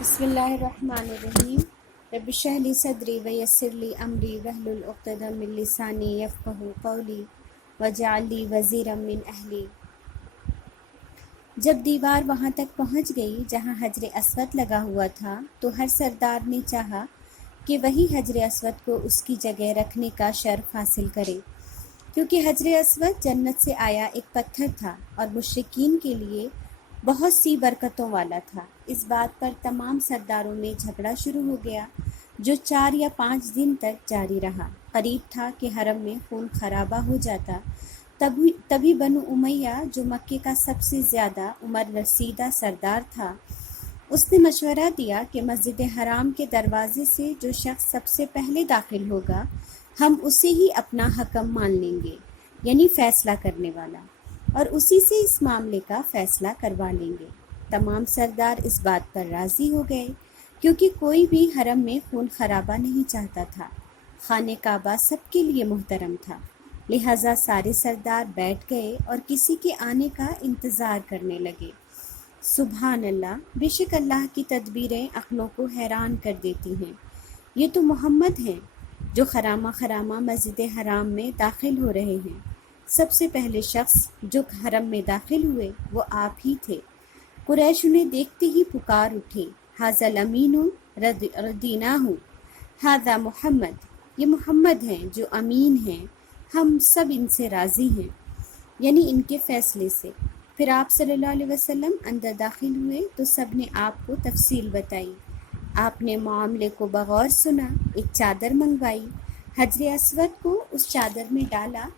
بسم اللہ الرحمن الرحیم رب اشرح لی صدری ویسر لی امری واحلل عقدۃ من لسانی یفقہوا قولی واجعل لی وزیرا من اہلی۔ جب دیوار وہاں تک پہنچ گئی جہاں حجر اسود لگا ہوا تھا تو ہر سردار نے چاہا کہ وہی حجر اسود کو اس کی جگہ رکھنے کا شرف حاصل کرے، کیونکہ حجر اسود جنت سے آیا ایک پتھر تھا اور مشرکین کے لیے بہت سی برکتوں والا تھا۔ اس بات پر تمام سرداروں میں جھگڑا شروع ہو گیا جو 4 یا 5 دن تک جاری رہا۔ قریب تھا کہ حرم میں خون خرابہ ہو جاتا۔ تبھی بنو امیہ جو مکے کا سب سے زیادہ عمر رسیدہ سردار تھا، اس نے مشورہ دیا کہ مسجد حرام کے دروازے سے جو شخص سب سے پہلے داخل ہوگا ہم اسے ہی اپنا حکم مان لیں گے، یعنی فیصلہ کرنے والا، اور اسی سے اس معاملے کا فیصلہ کروا لیں گے۔ تمام سردار اس بات پر راضی ہو گئے کیونکہ کوئی بھی حرم میں خون خرابہ نہیں چاہتا تھا۔ خانہ کعبہ سب کے لیے محترم تھا، لہٰذا سارے سردار بیٹھ گئے اور کسی کے آنے کا انتظار کرنے لگے۔ سبحان اللہ، بے شک اللہ کی تدبیریں عقلوں کو حیران کر دیتی ہیں۔ یہ تو محمد ہیں جو خرامہ خرامہ مسجد حرام میں داخل ہو رہے ہیں۔ سب سے پہلے شخص جو حرم میں داخل ہوئے وہ آپ ہی تھے۔ قریش انہیں دیکھتے ہی پکار اٹھے، ھذا الامین رضیناہ، ھذا محمد، یہ محمد ہیں جو امین ہیں، ہم سب ان سے راضی ہیں، یعنی ان کے فیصلے سے۔ پھر آپ صلی اللہ علیہ وسلم اندر داخل ہوئے تو سب نے آپ کو تفصیل بتائی۔ آپ نے معاملے کو بغور سنا، ایک چادر منگوائی، حجر اسود کو اس چادر میں ڈالا۔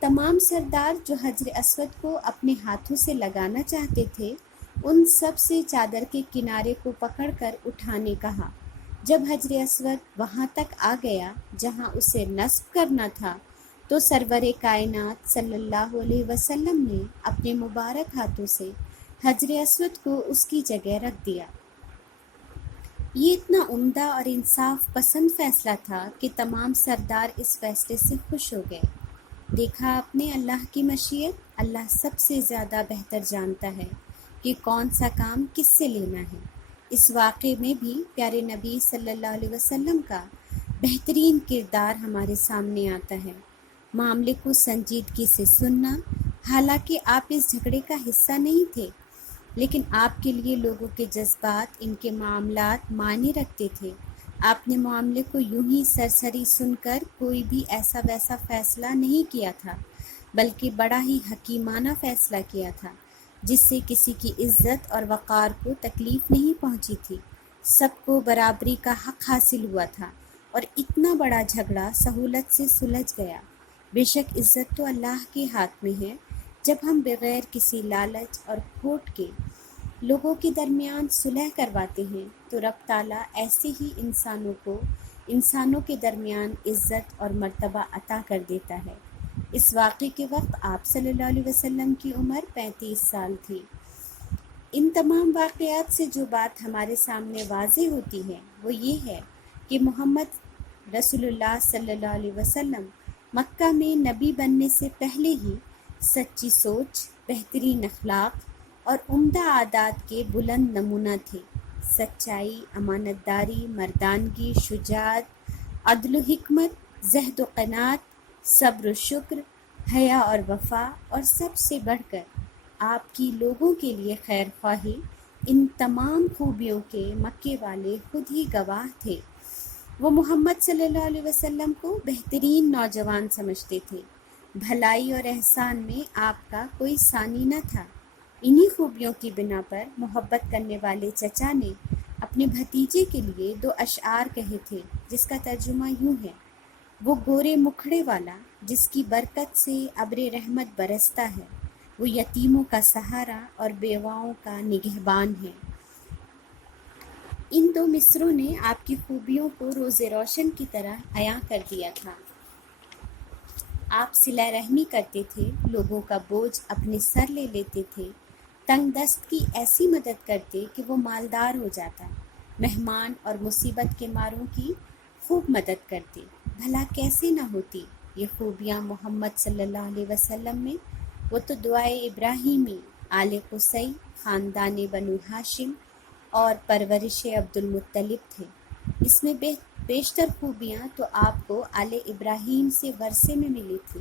تمام سردار جو حجر اسود کو اپنے ہاتھوں سے لگانا چاہتے تھے ان سب سے چادر کے کنارے کو پکڑ کر اٹھانے کہا۔ جب حجر اسود وہاں تک آ گیا جہاں اسے نصب کرنا تھا تو سرور کائنات صلی اللہ علیہ وسلم نے اپنے مبارک ہاتھوں سے حجر اسود کو اس کی جگہ رکھ دیا۔ یہ اتنا عمدہ اور انصاف پسند فیصلہ تھا کہ تمام سردار اس فیصلے سے خوش ہو گئے۔ دیکھا آپ نے اللہ کی مشیت، اللہ سب سے زیادہ بہتر جانتا ہے کہ کون سا کام کس سے لینا ہے۔ اس واقعے میں بھی پیارے نبی صلی اللہ علیہ وسلم کا بہترین کردار ہمارے سامنے آتا ہے۔ معاملے کو سنجیدگی سے سننا، حالانکہ آپ اس جھگڑے کا حصہ نہیں تھے، لیکن آپ کے لیے لوگوں کے جذبات، ان کے معاملات معنی رکھتے تھے۔ آپ نے معاملے کو یوں ہی سرسری سن کر کوئی بھی ایسا ویسا فیصلہ نہیں کیا تھا، بلکہ بڑا ہی حکیمانہ فیصلہ کیا تھا جس سے کسی کی عزت اور وقار کو تکلیف نہیں پہنچی تھی۔ سب کو برابری کا حق حاصل ہوا تھا اور اتنا بڑا جھگڑا سہولت سے سلجھ گیا۔ بے شک عزت تو اللہ کے ہاتھ میں ہے۔ جب ہم بغیر کسی لالچ اور کھوٹ کے لوگوں کے درمیان صلح کرواتے ہیں تو رب تعالیٰ ایسے ہی انسانوں کے درمیان عزت اور مرتبہ عطا کر دیتا ہے۔ اس واقعے کے وقت آپ صلی اللہ علیہ وسلم کی عمر 35 سال تھی۔ ان تمام واقعات سے جو بات ہمارے سامنے واضح ہوتی ہے وہ یہ ہے کہ محمد رسول اللہ صلی اللہ علیہ وسلم مکہ میں نبی بننے سے پہلے ہی سچی سوچ، بہترین اخلاق اور عمدہ عادات کے بلند نمونہ تھے۔ سچائی، امانت داری، مردانگی، شجاعت، عدل و حکمت، زہد و قناعت، صبر و شکر، حیا اور وفا، اور سب سے بڑھ کر آپ کی لوگوں کے لیے خیر خواہی، ان تمام خوبیوں کے مکے والے خود ہی گواہ تھے۔ وہ محمد صلی اللہ علیہ وسلم کو بہترین نوجوان سمجھتے تھے۔ بھلائی اور احسان میں آپ کا کوئی ثانی نہ تھا۔ انہی خوبیوں کی بنا پر محبت کرنے والے چچا نے اپنے بھتیجے کے لیے 2 اشعار کہے تھے جس کا ترجمہ یوں ہے: وہ گورے مکھڑے والا جس کی برکت سے ابر رحمت برستا ہے، وہ یتیموں کا سہارا اور بیواؤں کا نگہبان ہے۔ ان 2 مصروں نے آپ کی خوبیوں کو روز روشن کی طرح عیاں کر دیا تھا۔ آپ صلہ رحمی کرتے تھے، لوگوں کا بوجھ اپنے سر لے لیتے تھے، تنگ دست کی ایسی مدد کرتے کہ وہ مالدار ہو جاتا، مہمان اور مصیبت کے ماروں کی خوب مدد کرتے۔ بھلا کیسے نہ ہوتی یہ خوبیاں محمد صلی اللہ علیہ وسلم میں؟ وہ تو دعائے ابراہیمی، آل قصی، خاندان بنو ہاشم اور پرورش عبد المطلب تھے۔ اس میں بیشتر خوبیاں تو آپ کو آل ابراہیم سے ورثے میں ملی تھی۔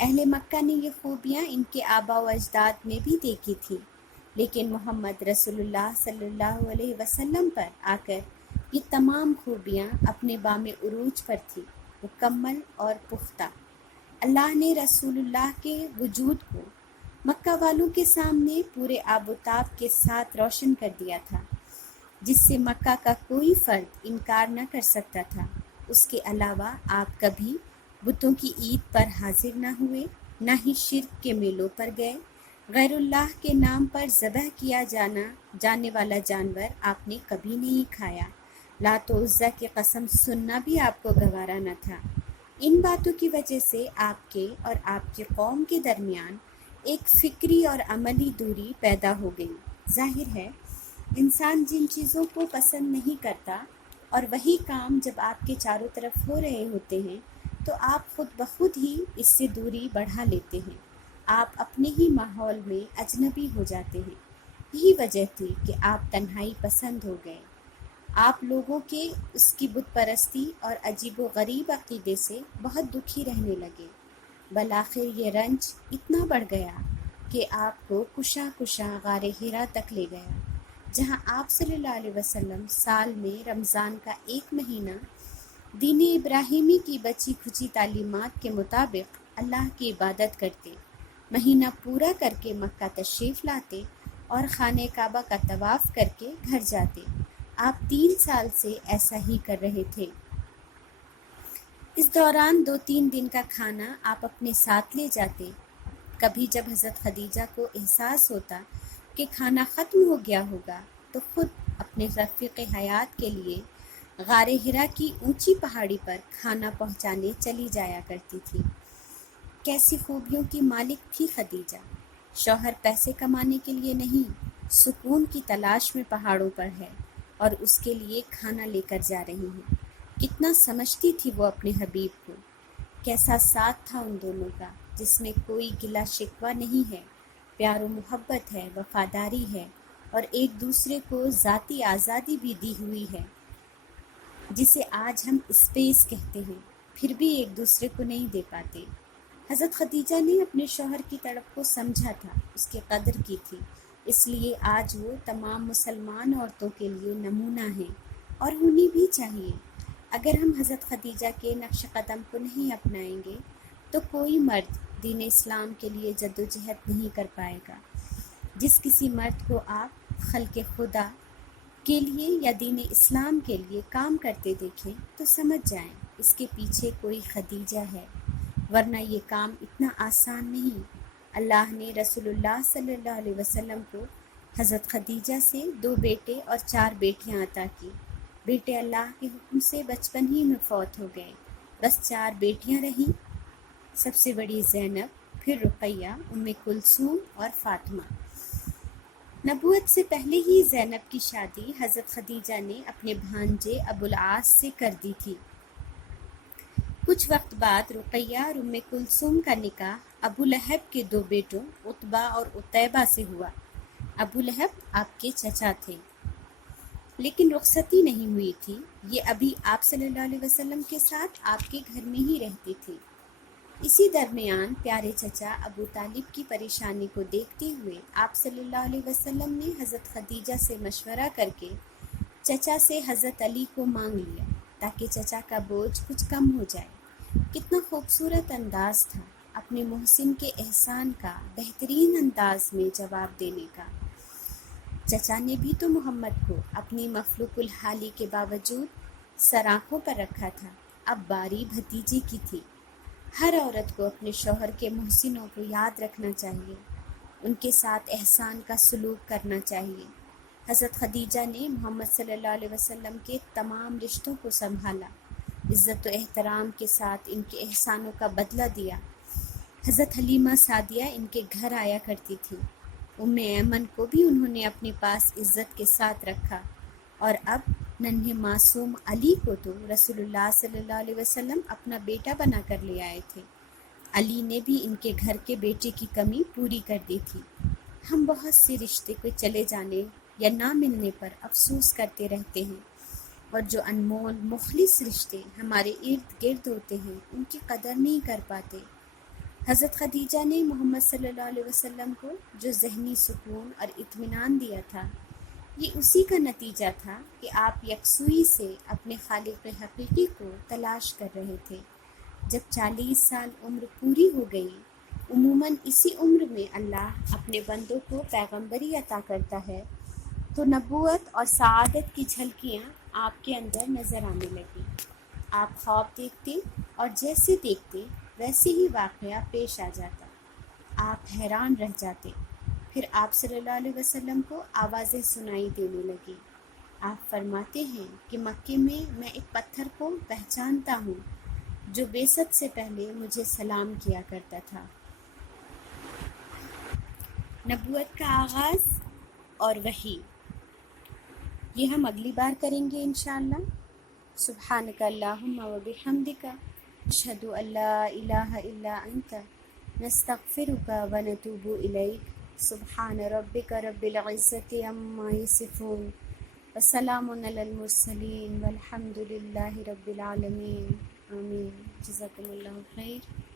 اہل مکہ نے یہ خوبیاں ان کے آباء و اجداد میں بھی دیکھی تھی، لیکن محمد رسول اللہ صلی اللہ علیہ وسلم پر آ کر یہ تمام خوبیاں اپنے بام عروج پر تھی، مکمل اور پختہ۔ اللہ نے رسول اللہ کے وجود کو مکہ والوں کے سامنے پورے آب و تاب کے ساتھ روشن کر دیا تھا، جس سے مکہ کا کوئی فرد انکار نہ کر سکتا تھا۔ اس کے علاوہ آپ کبھی بتوں کی عید پر حاضر نہ ہوئے، نہ ہی شرک کے میلوں پر گئے۔ غیر اللہ کے نام پر ذبح کیا جانے والا جانور آپ نے کبھی نہیں کھایا۔ لات و عزیٰ کی قسم سننا بھی آپ کو گوارا نہ تھا۔ ان باتوں کی وجہ سے آپ کے اور آپ کی قوم کے درمیان ایک فکری اور عملی دوری پیدا ہو گئی۔ ظاہر ہے انسان جن چیزوں کو پسند نہیں کرتا اور وہی کام جب آپ کے چاروں طرف ہو رہے ہوتے ہیں تو آپ خود بخود ہی اس سے دوری بڑھا لیتے ہیں، آپ اپنے ہی ماحول میں اجنبی ہو جاتے ہیں۔ یہی وجہ تھی کہ آپ تنہائی پسند ہو گئے۔ آپ لوگوں کے اس کی بت پرستی اور عجیب و غریب عقیدے سے بہت دکھی رہنے لگے۔ بالآخر یہ رنج اتنا بڑھ گیا کہ آپ کو کشا غار حرا تک لے گیا، جہاں آپ صلی اللہ علیہ وسلم سال میں رمضان کا ایک مہینہ دین ابراہیمی کی بچی کھچی تعلیمات کے مطابق اللہ کی عبادت کرتے، مہینہ پورا کر کے مکہ تشریف لاتے اور خانہ کعبہ کا طواف کر کے گھر جاتے۔ آپ 3 سال سے ایسا ہی کر رہے تھے۔ اس دوران 2-3 دن کا کھانا آپ اپنے ساتھ لے جاتے۔ کبھی جب حضرت خدیجہ کو احساس ہوتا کہ کھانا ختم ہو گیا ہوگا تو خود اپنے رفیق حیات کے لیے غار حرا کی اونچی پہاڑی پر کھانا پہنچانے چلی جایا کرتی تھی۔ کیسی خوبیوں کی مالک تھی خدیجہ! شوہر پیسے کمانے کے لیے نہیں، سکون کی تلاش میں پہاڑوں پر ہے اور اس کے لیے کھانا لے کر جا رہی ہیں۔ کتنا سمجھتی تھی وہ اپنے حبیب کو! کیسا ساتھ تھا ان دونوں کا، جس میں کوئی گلہ شکوہ نہیں ہے، پیار و محبت ہے، وفاداری ہے اور ایک دوسرے کو ذاتی آزادی بھی دی ہوئی ہے، جسے آج ہم اسپیس کہتے ہیں، پھر بھی ایک دوسرے کو نہیں دے پاتے۔ حضرت خدیجہ نے اپنے شوہر کی تڑپ کو سمجھا تھا، اس کی قدر کی تھی، اس لیے آج وہ تمام مسلمان عورتوں کے لیے نمونہ ہیں اور ہونی بھی چاہیے۔ اگر ہم حضرت خدیجہ کے نقش قدم کو نہیں اپنائیں گے تو کوئی مرد دین اسلام کے لیے جدوجہد نہیں کر پائے گا۔ جس کسی مرد کو آپ خلق خدا کے لیے یا دین اسلام کے لیے کام کرتے دیکھیں تو سمجھ جائیں اس کے پیچھے کوئی خدیجہ ہے، ورنہ یہ کام اتنا آسان نہیں۔ اللہ نے رسول اللہ صلی اللہ علیہ وسلم کو حضرت خدیجہ سے 2 بیٹے اور 4 بیٹیاں عطا کی۔ بیٹے اللہ کے حکم سے بچپن ہی میں فوت ہو گئے، بس 4 بیٹیاں رہیں، سب سے بڑی زینب، پھر رقیہ، ام کلثوم اور فاطمہ۔ نبوت سے پہلے ہی زینب کی شادی حضرت خدیجہ نے اپنے بھانجے ابو العاص سے کر دی تھی۔ کچھ وقت بعد رقیہ اور ام کلثوم کا نکاح ابو لہب کے 2 بیٹوں عتبہ اور عتیبہ سے ہوا۔ ابو لہب آپ کے چچا تھے، لیکن رخصتی نہیں ہوئی تھی، یہ ابھی آپ صلی اللہ علیہ وسلم کے ساتھ آپ کے گھر میں ہی رہتی تھی۔ اسی درمیان پیارے چچا ابو طالب کی پریشانی کو دیکھتے ہوئے آپ صلی اللہ علیہ وسلم نے حضرت خدیجہ سے مشورہ کر کے چچا سے حضرت علی کو مانگ لیا تاکہ چچا کا بوجھ کچھ کم ہو جائے۔ کتنا خوبصورت انداز تھا اپنے محسن کے احسان کا بہترین انداز میں جواب دینے کا۔ چچا نے بھی تو محمد کو اپنی مخلوق الحالی کے باوجود سر آنکھوں پر رکھا تھا، اب باری بھتیجے کی تھی۔ ہر عورت کو اپنے شوہر کے محسنوں کو یاد رکھنا چاہیے، ان کے ساتھ احسان کا سلوک کرنا چاہیے۔ حضرت خدیجہ نے محمد صلی اللہ علیہ وسلم کے تمام رشتوں کو سنبھالا، عزت و احترام کے ساتھ ان کے احسانوں کا بدلہ دیا۔ حضرت حلیمہ سعدیہ ان کے گھر آیا کرتی تھی، ام ایمن کو بھی انہوں نے اپنے پاس عزت کے ساتھ رکھا، اور اب ننھے معصوم علی کو تو رسول اللہ صلی اللہ علیہ وسلم اپنا بیٹا بنا کر لے آئے تھے۔ علی نے بھی ان کے گھر کے بیٹے کی کمی پوری کر دی تھی۔ ہم بہت سے رشتے کے چلے جانے یا نہ ملنے پر افسوس کرتے رہتے ہیں، اور جو انمول مخلص رشتے ہمارے ارد گرد ہوتے ہیں ان کی قدر نہیں کر پاتے۔ حضرت خدیجہ نے محمد صلی اللہ علیہ وسلم کو جو ذہنی سکون اور اطمینان دیا تھا، یہ اسی کا نتیجہ تھا کہ آپ یکسوئی سے اپنے خالق حقیقی کو تلاش کر رہے تھے۔ جب 40 سال عمر پوری ہو گئی، عموماً اسی عمر میں اللہ اپنے بندوں کو پیغمبری عطا کرتا ہے، تو نبوت اور سعادت کی جھلکیاں آپ کے اندر نظر آنے لگیں۔ آپ خواب دیکھتے اور جیسے دیکھتے ویسے ہی واقعہ پیش آ جاتا۔ آپ حیران رہ جاتے۔ پھر آپ صلی اللہ علیہ وسلم کو آوازیں سنائی دینے لگی۔ آپ فرماتے ہیں کہ مکے میں ایک پتھر کو پہچانتا ہوں جو بعثت سے پہلے مجھے سلام کیا کرتا تھا۔ نبوت کا آغاز اور وحی، یہ ہم اگلی بار کریں گے انشاءاللہ۔ سبحانک اللہم و بحمدک، اشہد ان لا الہ الا انت، نستغفرک و نتوب الیک۔ سبحان ربک رب العزت عما یصفون، وسلام علی المرسلین، والحمد للہ رب العالمین۔ آمین۔ جزاکم اللہ خیر۔